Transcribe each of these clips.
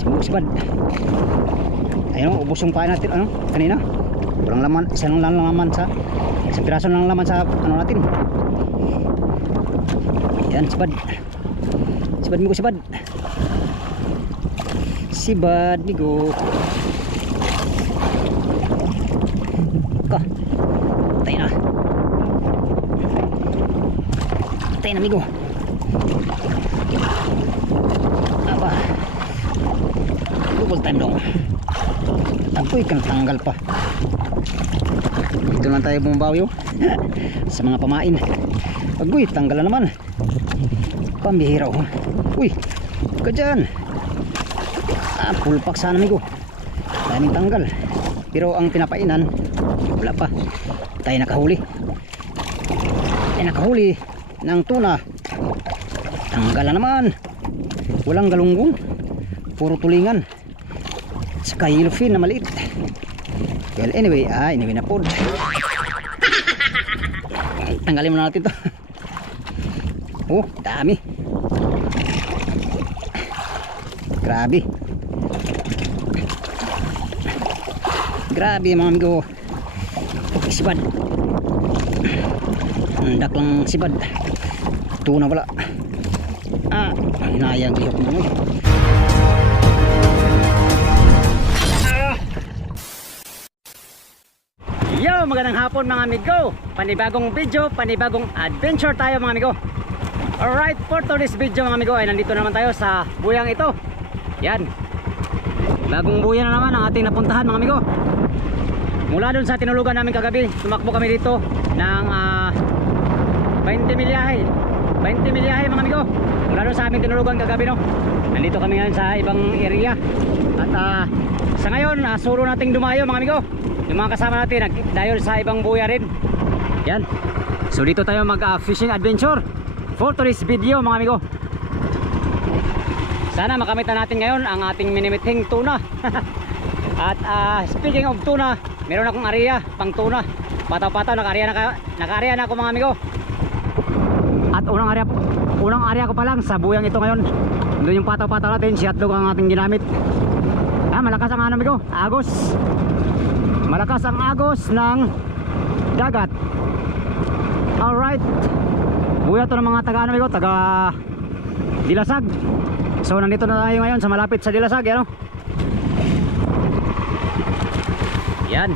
Sibuk sibad. Ayun, oh, ubos yung paa natin, ano, kanina. Walang laman, isa lang laman sa, isang piraso lang laman sa, ano natin. Yan, sibad. Sibad, migo, sibad. Sibad, migo. Ka. Tayo na. Tayo na, migo. Aba. Double time dong. Agoy, tanggal pa. Dito naman tayo bumabawi oh. sa mga pamain. Agoy, tanggal na naman. Pambihira oh. Uy, ka dyan. Ah, full pack sana amigo. Daming tanggal. Pero ang pinapainan, wala pa. Tayo nakahuli. Tayo nakahuli ng tuna. Tanggal na naman. Walang galunggong. Puro tulingan. Saka yellowfin na maliit. Well, anyway, ah, anyway na po. Tanggalin muna natin to. Oh, dami. Grabe. Grabe mga amigo. Sibad. Andak lang sibad. Tuna wala. Ah, hinayang lihok mo eh. Magandang hapon mga amigo. Panibagong video, panibagong adventure tayo mga amigo. Alright, for today's video mga amigo ay nandito naman tayo sa buyang ito. Yan. Bagong buyan na naman ang ating napuntahan mga amigo. Mula dun sa tinulugan namin kagabi, tumakbo kami dito ng ah, 20 milyahe. 20 milyahe mga amigo. Mula dun sa aming tinulugan kagabi no. Nandito kami ngayon sa ibang area. At ah, sa ngayon, uh, suro nating dumayo mga amigo. Yung mga kasama natin, nagdayo sa ibang buya rin. Yan. So dito tayo mag ah, fishing adventure for today's video mga amigo. Sana makamit na natin ngayon ang ating minimithing tuna. At ah, speaking of tuna, meron akong area pang tuna. Pataw-pataw, naka-area na, ka- naka-area na ako mga amigo. At unang area unang area ko pa lang sa buyang ito ngayon. Doon yung pataw-pataw natin, si hotdog ang ating ginamit. Ah, malakas ang ano amigo, agos. Malakas ang agos ng dagat. Alright. Buya to ng mga taga ano amigo, taga Dilasag. So nandito na tayo ngayon sa malapit sa Dilasag, ano? Yan.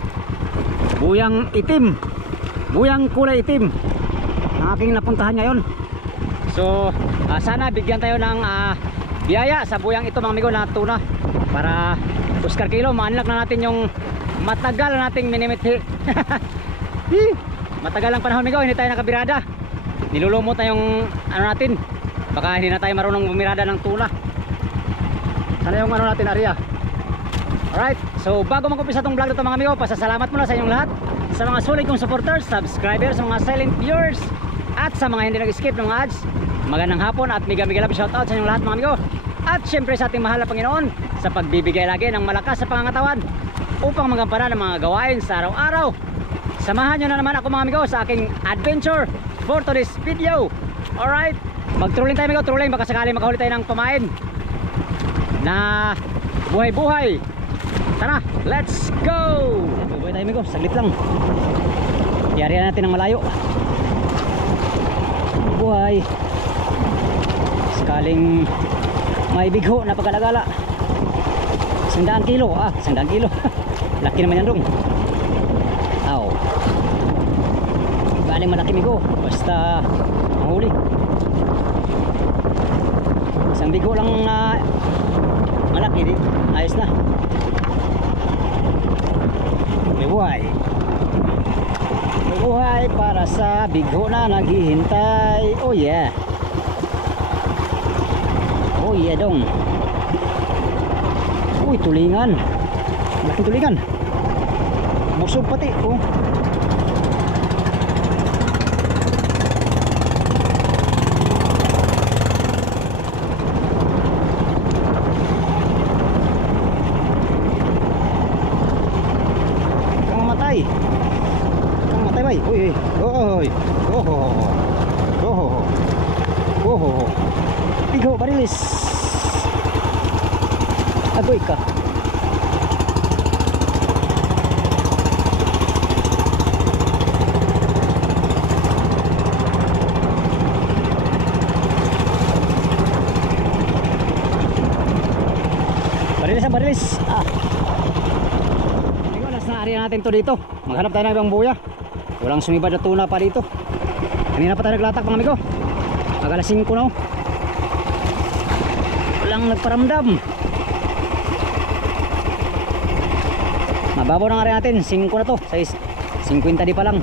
Buyang itim. Buyang kulay itim. Ang aking napuntahan ngayon. So, ah, sana bigyan tayo ng ah, biyaya sa buyang ito mga amigo na tuna para Oscar Kilo, maanlak na natin yung matagal na nating minimithi. Hi, matagal ang panahon amigo, hindi tayo nakabirada. Nilulumot na yung ano natin. Baka hindi na tayo marunong bumirada ng tuna. Sana yung ano natin area. Alright, so bago mag-umpisa itong vlog ito mga amigo, pasasalamat muna sa inyong lahat sa mga sulit kong supporters, subscribers, mga silent viewers at sa mga hindi nag-skip ng ads. Magandang hapon at mega mega love shoutout sa inyong lahat mga amigo. At syempre sa ating mahal na Panginoon sa pagbibigay lagi ng malakas sa pangangatawan upang magampanan ang mga gawain sa araw-araw. Samahan nyo na naman ako mga amigo sa aking adventure for today's video. Alright, mag-trolling tayo amigo, trolling baka sakali makahuli tayo ng pamain na buhay-buhay. Tara, let's go! Buhay tayo amigo, saglit lang. Yari natin ng malayo. Buhay. Sakaling may bigho na Sandaan kilo, ah, sandaan kilo. Laki naman yan dong. Aw. Galing malaki migo, basta mahuli. Isang bigo lang na malaki, di? ayos na. May buhay. May buhay para sa bigho na naghihintay. Oh yeah. Oh yeah dong. Uy, tulingan. Laking tulingan. Busog pati. Oh. Uy, uy. Oy. Oh. Oh. Oh. Oh. Pigo barilis. Agoy ka. Barilis ang barilis. Ah. Amigo, last na area natin to dito. Maghanap tayo ng ibang buya. Walang sumibad na tuna pa dito. Kanina pa tayo naglatak mga amigo. Mag alas 5 na oh. Walang nagparamdam. Mababaw na nga rin natin. 5 na to. Size 50 di pa lang.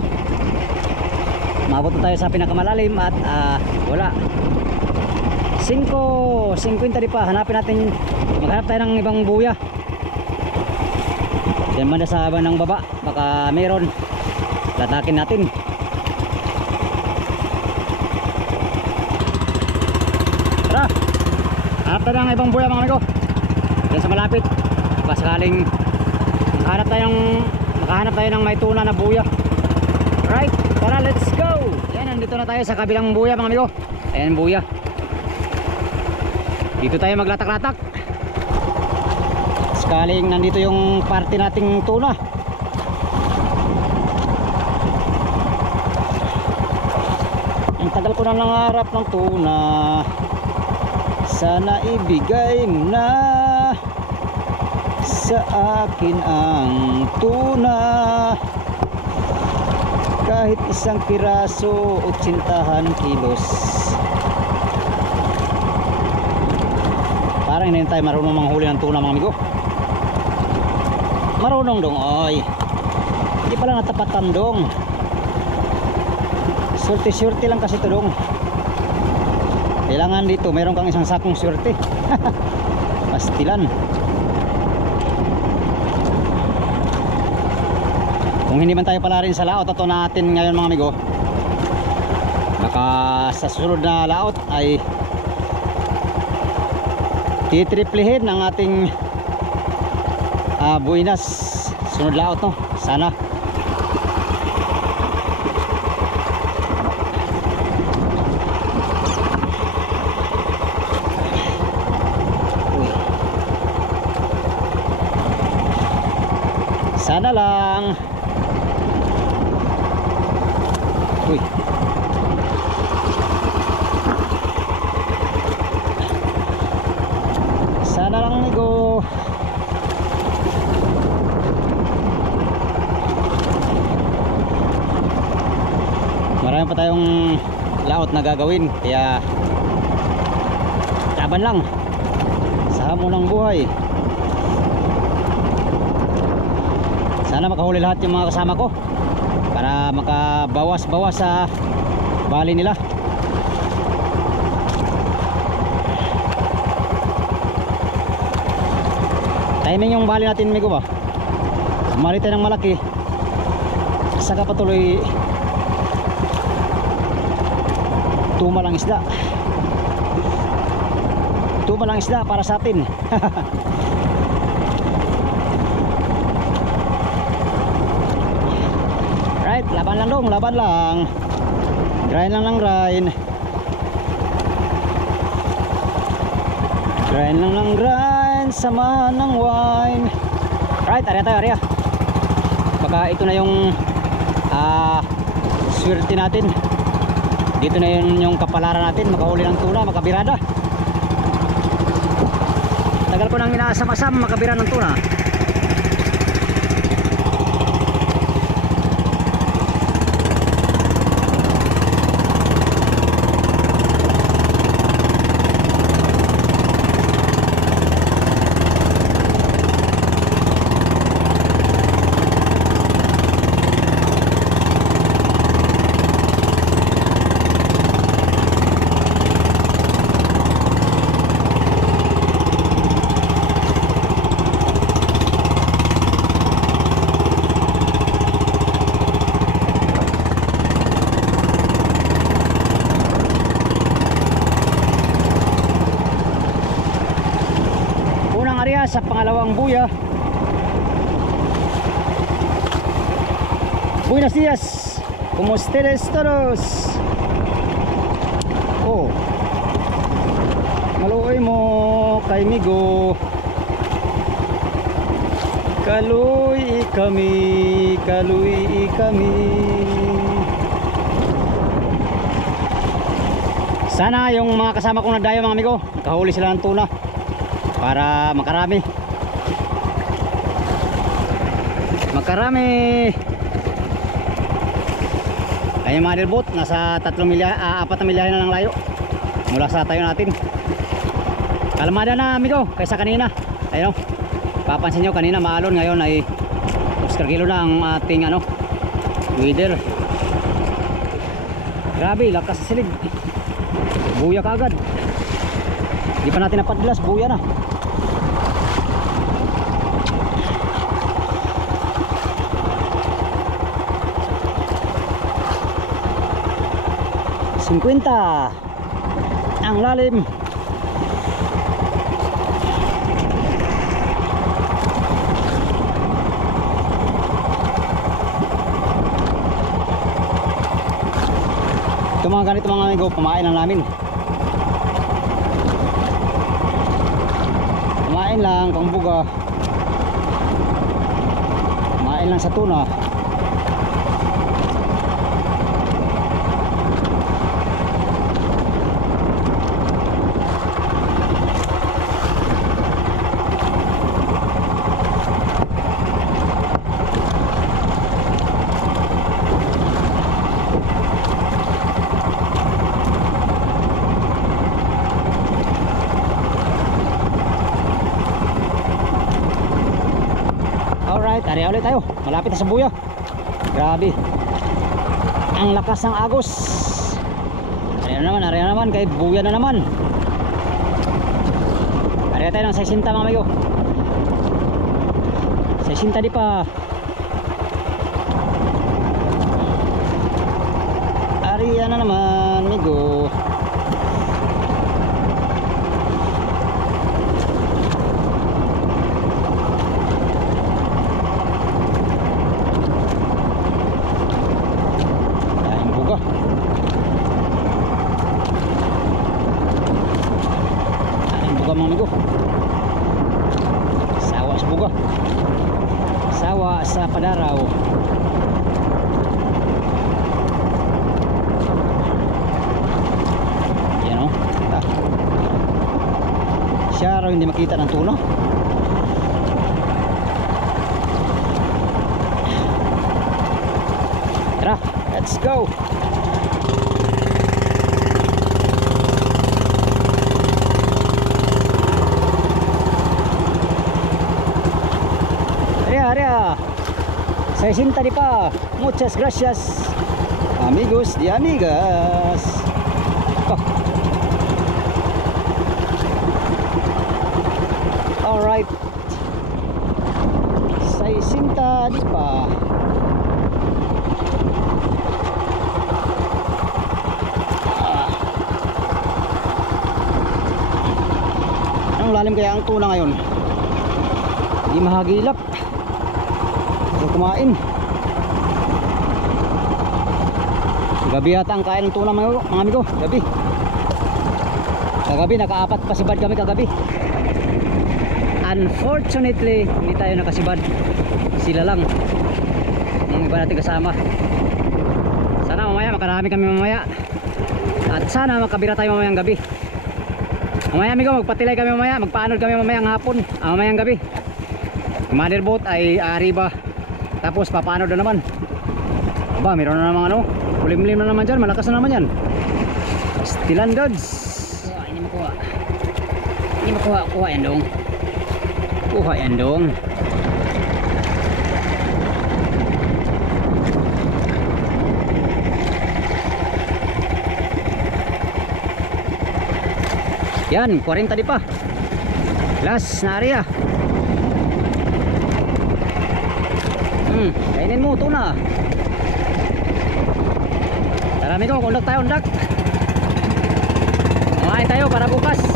Mabot tayo sa pinakamalalim at ah, wala. 5, 50 di pa. Hanapin natin. Maghanap tayo ng ibang buya. Yan man sa ng baba. Baka meron. Latakin natin. Tara! Hanap tayo ng ibang buya mga amigo. Yan sa malapit. Baka sakaling makahanap tayo ng makahanap tayo ng may tuna na buya. Right, tara let's go! Yan, nandito na tayo sa kabilang buya mga amigo. Ayan buya. Dito tayo maglatak-latak. Sakaling nandito yung party nating tuna. Ang tagal ko na nangarap ng tuna. Sana ibigay na sa akin ang tuna. Kahit isang piraso o tsintahan kilos. Parang hindi tayo marunong manghuli ng tuna mga amigo. Marunong dong, oy. Hindi pala natapatan dong. Surti-surti lang kasi ito dong. Kailangan dito, meron kang isang sakong surti. Pastilan. Kung hindi man tayo pala rin sa laot, ito natin ngayon mga amigo. Baka sa susunod na laot ay titriplihin ang ating ah, buinas. Sunod laot no? Sana Uy. sana lang uy Sana lang amigo. Marami pa tayong laot na gagawin kaya laban lang sa hamon ng buhay. Sana makahuli lahat yung mga kasama ko para makabawas-bawas sa bali nila. Timing yung bali natin, Migo ba? Kumali tayo ng malaki. Saka patuloy tumalang isda. Tumalang isda para sa atin. right, laban lang dong, laban lang. Grind lang ng grind. Grind lang ng grind, sama ng wine. Right, area tayo, area. Baka ito na yung ah swerte natin. Dito na yun yung kapalaran natin, makahuli ng tuna, makabirada. Tagal ko nang inaasam-asam makabira ng tuna. Unang area sa pangalawang buya. Buenos días. ¿Cómo ustedes todos? Oh. Maluoy mo kay Migo. Kaluy kami, kaluy kami. Sana yung mga kasama kong nadayo mga amigo, kahuli sila ng tuna para makarami. Makarami. Ayun mga boat, nasa 3 milya, ah, 4 na milyahe na ng layo mula sa tayo natin. Kalmada na amigo, kaysa kanina. Ayun, oh. papansin nyo kanina maalon, ngayon ay Oscar kilo na ang ating ano, weather. Grabe, lakas sa silid. Buya ka agad. Di pa natin napadlas, buya na. Cinquenta. Ang lalim. Ito mga ganito mga amigo pamain lang namin. Pamain lang pangbuga. Pamain lang sa tuna Alright, area ulit na sa buya. Grabe. Ang lakas ng agos. Area na naman, area na naman. Kay buya na naman. Area tayo ng 60 mga amigo. 60 di pa. Area na naman, amigo. Dahing buga. Dahing buga mga amigo. Sawa sa buga. Sawa sa padaraw. Yan o. Ah. Makita ng tuno. Tara, let's go. Aria, aria. 60 di pa. Muchas gracias. Amigos y amigas. Oh. Alright. 60 di pa. Anong lalim kaya ang tuna ngayon? Hindi mahagilap. Hindi kumain. Gabi yata ang kain ng tuna mga, amigo. Gabi. Kagabi, nakaapat pa sibad kami kagabi. Unfortunately, hindi tayo nakasibad. Sila lang. Yung iba natin kasama. Sana mamaya makarami kami mamaya. At sana makabira tayo mamayang gabi. Mamaya amigo, magpatilay kami mamaya, magpaanod kami mamayang hapon, ah, mamayang gabi. Mother boat ay arriba. Tapos papaanod na naman. Aba, meron na naman ano, kulimlim na naman dyan, malakas na naman yan. Stilan gods. Hindi makuha. Hindi makuha, kuha yan dong. Kuha yan dong. Yan, 40 di pa. Last na area. Hmm, kainin mo tuna. Tara amigo, undak tayo, undak. Kumain tayo para bukas.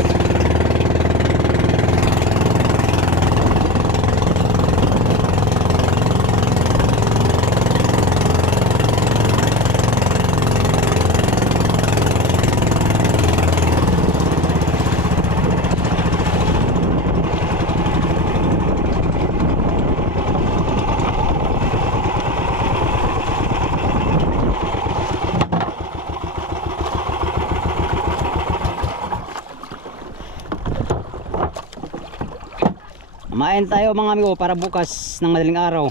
Kumain tayo mga amigo para bukas ng madaling araw.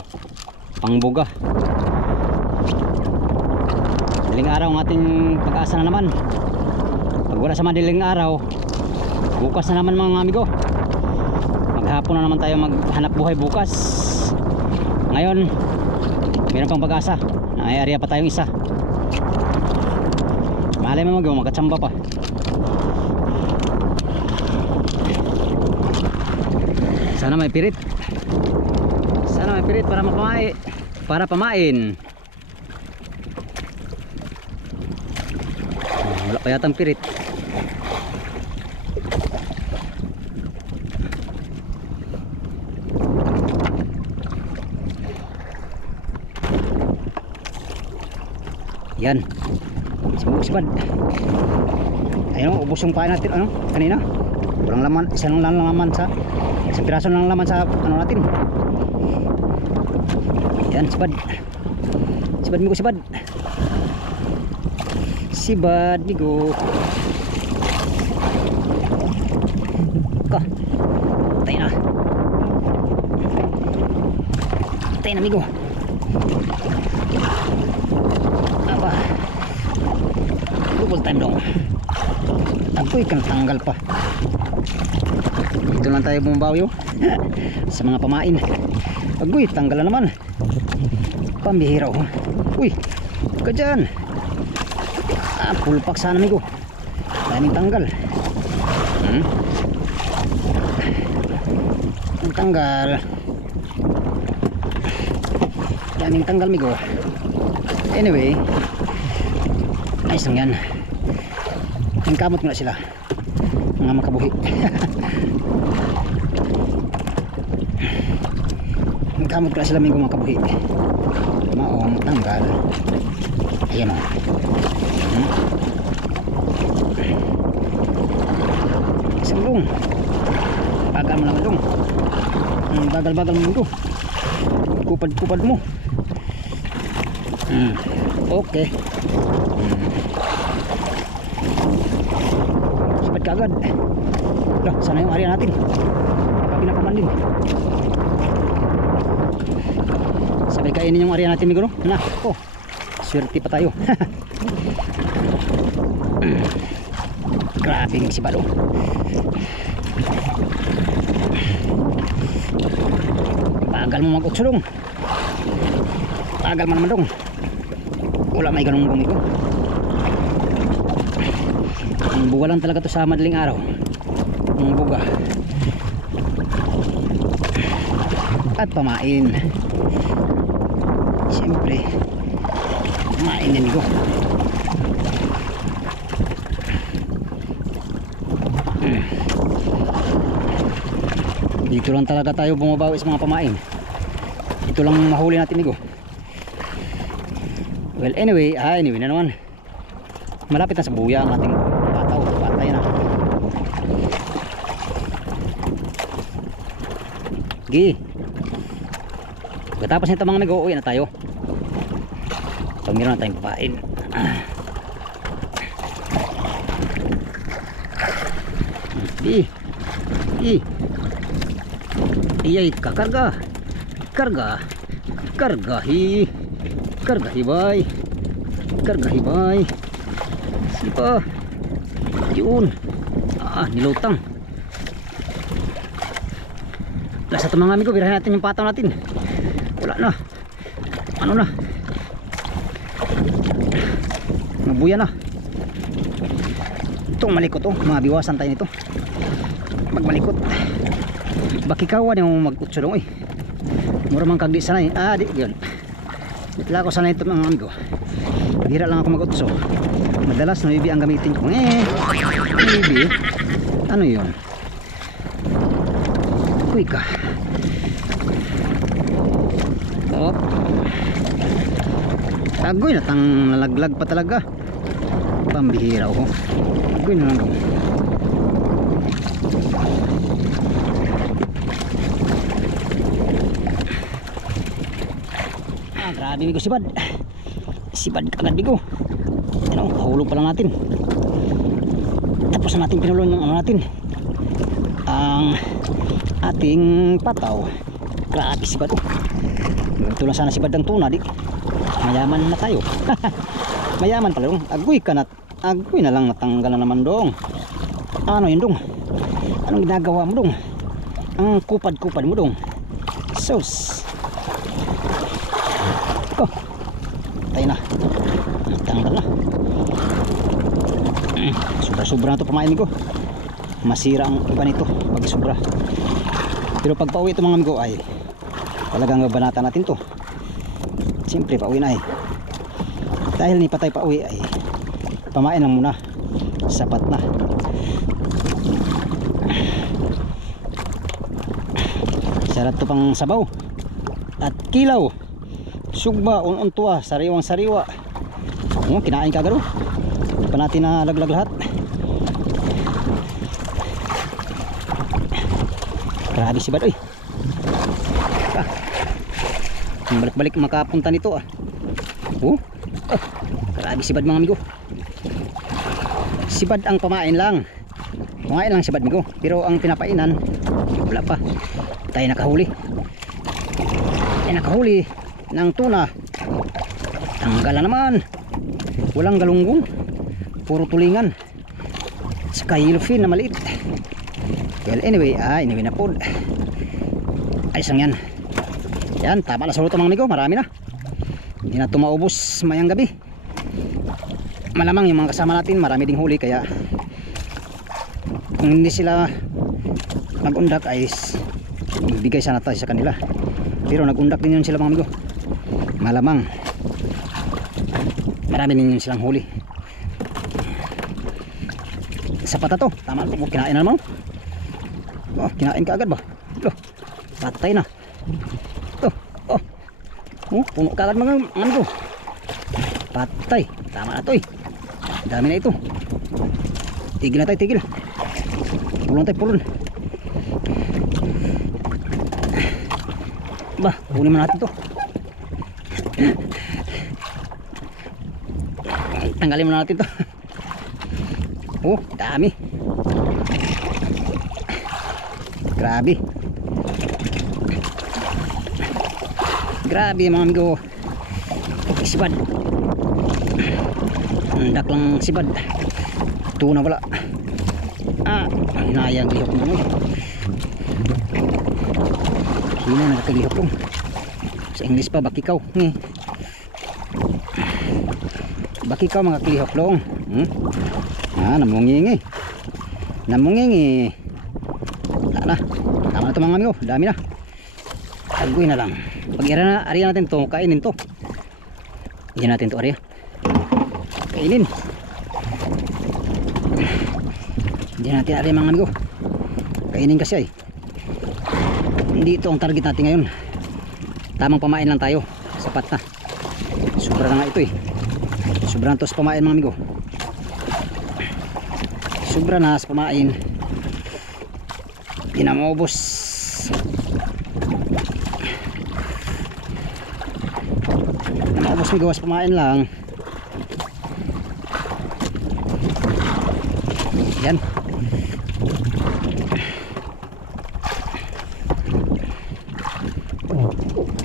Pangbuga. Madaling araw ang ating pag-asa na naman. Pag wala sa madaling araw, bukas na naman mga amigo. Maghapon na naman tayo maghanap buhay bukas. Ngayon, meron pang pag-asa. May area pa tayong isa. Malay mo mag magkatsamba pa. Sana may pirit. Sana may pirit para mapamai para pamain. Wala pa yatang pirit. Yan. Sibuk sibad. Ayun, ubos yung pain natin ano kanina. Walang laman, isang lang laman sa isang piraso lang laman sa ano natin. Yan, sibad. Sibad migo sibad. Sibad migo. Ka. Tayo na. Tayo na migo. Apa? Double time dong. Agoy kang tanggal pa. Dito lang tayo bumabawi oh. sa mga pamain. Agoy, tanggal na naman. Pambihira oh. Uy, ka dyan. Ah, full pack sana amigo. Daming tanggal. Hmm? Ang tanggal. Daming tanggal amigo. Anyway, ayos lang yan. Ang kamot mo na sila. Mga makabuhi. Ang kamot ko na sila minggo makabuhi. Maong tanggal. Ayan o. Hmm? Isang lung. Bagal mo naman lung. Ang bagal-bagal mo minggo. Kupad-kupad mo. Hmm. Okay. Sipad ka agad. Lah, sana yung area natin. Baka pinapaman din. Sabay kainin yung area natin, Miguro. Na, oh. Swerte pa tayo. Grabe yung sibalo. Bagal mo mag-utsulong. Bagal man naman dong. Wala may ganung gumiko. Buga lang talaga to sa madaling araw. Ang buga. At pamain. Siyempre, pamain din ko. Dito lang talaga tayo bumabawi sa mga pamain. Ito lang mahuli natin, Migo. Well, anyway, ah, anyway na naman. Malapit na sa buya ang ating pataw. Patay na. Gi. Pagkatapos nito mga amigo, uwi na tayo. So, meron na tayong papain. Gi. Gi. Iyay, kakarga. Karga. Karga hi. Karga hibay. Karga hibay. Sipa. Yun. Ah, nilutang. Nasa ito mga amigo, birahin natin yung pataw natin. Wala na. Ano na? Mabuya na. Itong malikot to, mabiwasan tayo nito. Magmalikot. Bakikawan yung mag-utsulong eh. Mura man kagdi sanay. Ah, di yun. Ditla ko sanay ito mga amigo. Bira lang ako mag-utso. Madalas na bibi ang gamitin ko. Eh, bibi. Ano yun? Uy ka. Agoy na tang nalaglag pa talaga. Pambihira ko. Agoy na lang ko. Ah, grabe bigo sibad. Sibad agad bigo. Ano, hulog pa lang natin. Tapos na natin pinulong ng ano natin. Ang ating pataw. Grabe si Bad. Oh. Ito lang sana si Bad ang tuna di. Mayaman na tayo. Mayaman pala dong. Agoy ka na. Agoy na lang natanggal na naman dong. Ano yun dong? Anong ginagawa mo dong? Ang kupad-kupad mo dong. Sus. Ko. Tayo na. Tanggal na. Mm, Sobra-sobra na ito pamain ko. Masira ang iba nito pag sobra. Pero pag pauwi ito mga amigo ay talagang babanata natin to. Siyempre pauwi na ay. Dahil ni patay pauwi ay pamain lang muna. Sapat na. Sarap to pang sabaw. At kilaw. Sugba, ununtua, sariwang sariwa. Oh, kinain ka garo. Hindi pa natin nalaglag lahat. Grabe si Bad, oy. Ah. Ang balik-balik makapunta nito ah. Oh. Ah. Grabe si Bad mga amigo. Si Bad ang pamain lang. Pamain lang si Bad amigo. Pero ang pinapainan, wala pa. Tayo nakahuli. Tayo nakahuli ng tuna. Tanggal na naman. Walang galunggong. Puro tulingan. Saka yellowfin na maliit. Well, anyway, ah, anyway na po. Ayos lang yan. Yan, tama na sa luto mga amigo. Marami na. Hindi na ito maubos mayang gabi. Malamang yung mga kasama natin, marami ding huli. Kaya, kung hindi sila nag-undak ay bigay sana tayo sa kanila. Pero nag-undak din yun sila mga amigo. Malamang. Marami din yun silang huli. Sapat na to. Tama na. Kinain na naman. Oh, kinain ka agad ba? Lo, patay na. Oh, puno ka agad mga ano to. Patay. Tama na to eh. Dami na ito. Tigil na tayo, tigil. Pulon tayo, pulon. Ba, kunin mo natin to. Tanggalin mo na natin to. Oh, dami. Grabe. Grabe mga amigo. Sibad. Andak lang sibad. Tuna wala. Ah, hinayang lihok mo. eh. Hina nagkakalihok lang. Sa English pa, bakikaw. Ngi. Bakikaw mga kalihok lang. Hmm? Ah, namungingi. Namungingi. Wala na. Tama na ito mga amigo. Dami na. Agoy na lang. Pag na, ariya natin to kainin to. Hindi natin to ariya. Kainin. Hindi natin ariya mga amigo. Kainin kasi ay. Hindi ito ang target natin ngayon. Tamang pamain lang tayo. Sapat na. Sobra na nga ito eh. Sobra na to sa pamain mga amigo. Sobra na sa pamain. Hindi na maubos. Maubos may gawas pamain lang. Yan.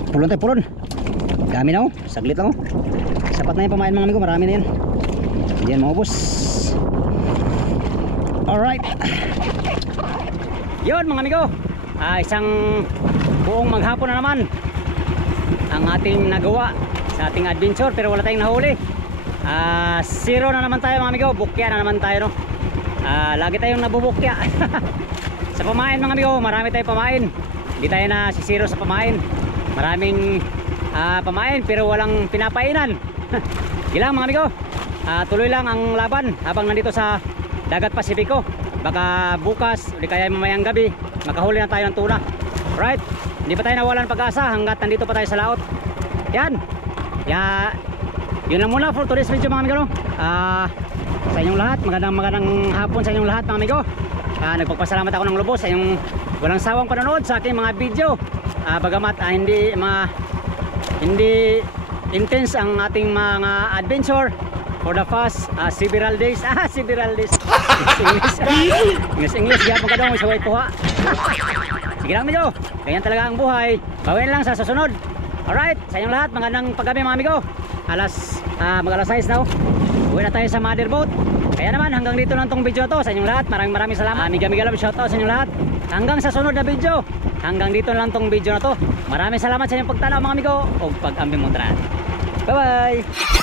Pulon tayo, pulon. Dami na oh. Saglit lang oh. Sapat na yung pamain mga amigo. Marami na yan. Yan maubos. Alright. Yun mga amigo. Ah, isang buong maghapon na naman ang ating nagawa sa ating adventure pero wala tayong nahuli. Ah, zero na naman tayo mga amigo. Bukya na naman tayo no. Ah, lagi tayong nabubukya. sa pamain mga amigo, marami tayong pamain. Hindi tayo na si zero sa pamain. Maraming ah, pamain pero walang pinapainan. Gilang mga amigo. Ah, tuloy lang ang laban habang nandito sa Dagat Pasipiko. Baka bukas o kaya mamayang gabi makahuli na tayo ng tuna. Right? Hindi pa tayo nawalan pag-asa hanggat nandito pa tayo sa laot. Yan. Ya, yun lang muna for today's video mga amigo. no? Ah, sa inyong lahat, magandang magandang hapon sa inyong lahat mga amigo. Ah, nagpagpasalamat ako ng lubos sa inyong walang sawang panonood sa aking mga video. Ah, bagamat ah, hindi mga hindi intense ang ating mga adventure for the past uh, several days. Ah, several days. English English. English. Yapon ka daw, sa way kuha. Sige lang medyo. Ganyan talaga ang buhay. Bawin lang sa susunod. Alright, sa inyong lahat, magandang paggabi mga amigo. Alas, ah, mag alas 6 na. oh. Uwi na tayo sa mother boat. Kaya naman, hanggang dito lang tong video to sa inyong lahat. Maraming maraming salamat. Amiga amiga love, shoutout sa inyong lahat. Hanggang sa sunod na video. Hanggang dito lang tong video na to. Maraming salamat sa inyong pagtanaw mga amigo. O pag-ambi mo Bye bye!